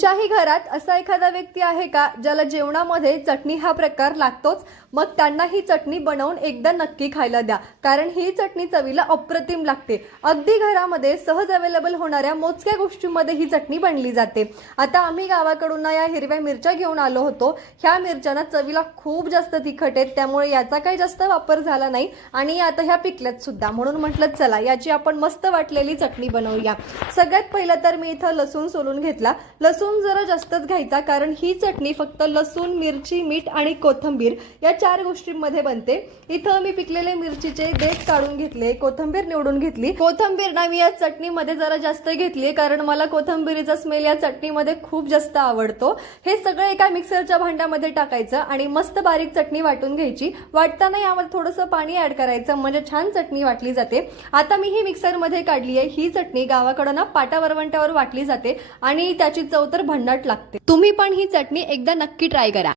तुमच्याही घरात असा एखादा व्यक्ती आहे का ज्याला जेवणामध्ये चटणी हा प्रकार लागतोच? मग त्यांना ही चटणी बनवून एकदा नक्की खायला द्या, कारण ही चटणी चवीला अप्रतिम लागते। अगदी घरामध्ये सहज अवेलेबल होणाऱ्या मोजक्या गोष्टींमध्ये ही चटणी बनली जाते। आता आम्ही गावाकडून या हिरव्या मिरच्या घेऊन आलो होतो। ह्या मिरच्या चवीला खूप जास्त तिखट आहेत, त्यामुळे याचा काही जास्त वापर झाला नाही आणि आता ह्या पिकल्यात सुद्धा, म्हणून म्हटलं चला याची आपण मस्त वाटलेली चटणी बनवूया। सगळ्यात पहिलं तर मी इथं लसूण सोलून घेतला। लसूण जरा जास्तच घ्यायचा, कारण ही चटणी फक्त लसूण, मिरची, मीठ आणि कोथिंबीर या 4 गोष्टींमध्ये बनते। इथं मी पिकलेले मिरचीचे देठ काढून घेतले, कोथिंबीर निवडून घेतली। कोथिंबीर ना मी या चटणीमध्ये जरा जास्त घेतली, कारण मला कोथिंबीरीचा स्मेल या चटणीमध्ये खूप जास्त आवडतो। हे सगळं एका मिक्सरच्या भांड्यामध्ये टाकायचं आणि मस्त बारीक चटणी वाटून घ्यायची। वाटताना यामध्ये थोडंसं पाणी ऍड करायचं, म्हणजे छान चटणी वाटली जाते। आता मी ही मिक्सरमध्ये काढली आहे। ही चटणी गावाकडे ना पाटा वरवंट्यावर वाटली जाते आणि त्याची चव तर भन्नाट लागते। तुम्ही पण ही चटणी एकदा नक्की ट्राय करा।